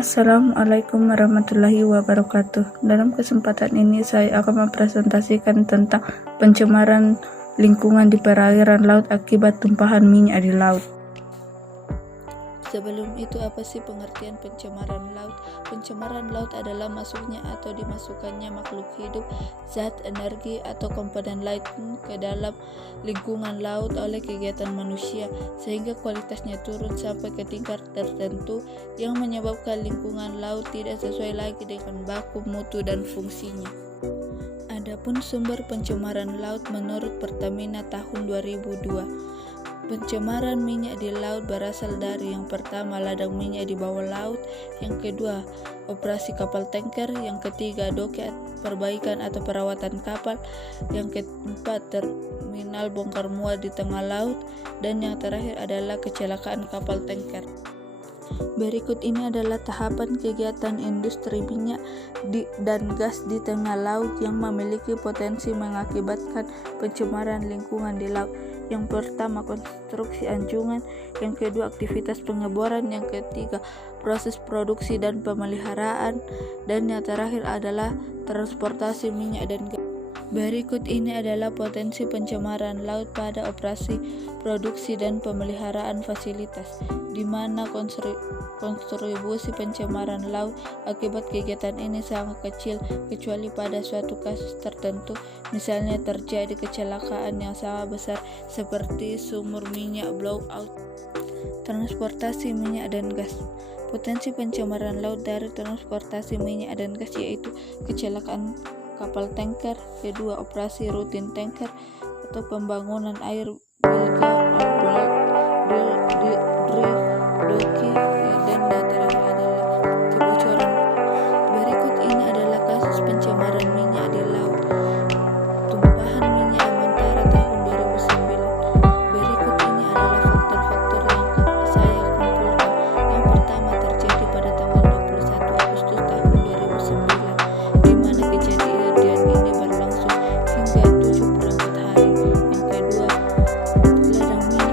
Assalamualaikum warahmatullahi wabarakatuh. Dalam kesempatan ini saya akan mempresentasikan tentang pencemaran lingkungan di perairan laut akibat tumpahan minyak di laut. Sebelum itu, apa sih pengertian pencemaran laut? Pencemaran laut adalah masuknya atau dimasukkannya makhluk hidup, zat, energi, atau komponen lain ke dalam lingkungan laut oleh kegiatan manusia, sehingga kualitasnya turun sampai ke tingkat tertentu yang menyebabkan lingkungan laut tidak sesuai lagi dengan baku mutu dan fungsinya. Adapun sumber pencemaran laut menurut Pertamina tahun 2002. Pencemaran minyak di laut berasal dari yang pertama ladang minyak di bawah laut, yang kedua operasi kapal tanker, yang ketiga dock perbaikan atau perawatan kapal, yang keempat terminal bongkar muat di tengah laut, dan yang terakhir adalah kecelakaan kapal tanker. Berikut ini adalah tahapan kegiatan industri minyak dan gas di tengah laut yang memiliki potensi mengakibatkan pencemaran lingkungan di laut. Yang pertama, konstruksi anjungan, yang kedua aktivitas pengeboran, yang ketiga proses produksi dan pemeliharaan, dan yang terakhir adalah transportasi minyak dan gas. Berikut ini adalah potensi pencemaran laut pada operasi produksi dan pemeliharaan fasilitas, di mana kontribusi pencemaran laut akibat kegiatan ini sangat kecil kecuali pada suatu kasus tertentu, misalnya terjadi kecelakaan yang sangat besar seperti sumur minyak blowout. Transportasi minyak dan gas. Potensi pencemaran laut dari transportasi minyak dan gas yaitu kecelakaan kapal tanker, kedua operasi rutin tanker atau pembangunan air bilga, outboard, drift, docking, dan terakhir adalah kebocoran. Berikut ini adalah kasus pencemaran minyak di laut. Tumpahan minyak Amantara tahun 2009. Berikut ini adalah faktor-faktor yang saya kumpulkan. Yang pertama terjadi pada tanggal 21 Agustus tahun 2009, di mana kejadian ini berlangsung hingga 74 hari. Yang kedua, ladang minyak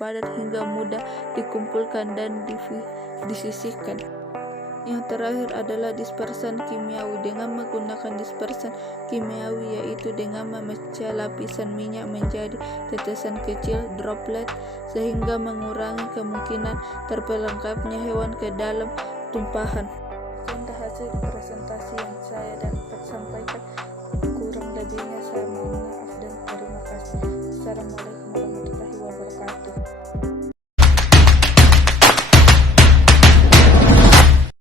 padat hingga mudah dikumpulkan dan disisihkan. Yang terakhir adalah dispersan kimiawi. Dengan menggunakan dispersan kimiawi, yaitu dengan memecah lapisan minyak menjadi tetesan kecil droplet, sehingga mengurangi kemungkinan terperangkapnya hewan ke dalam tumpahan. Contoh hasil presentasi yang saya dapat sampaikan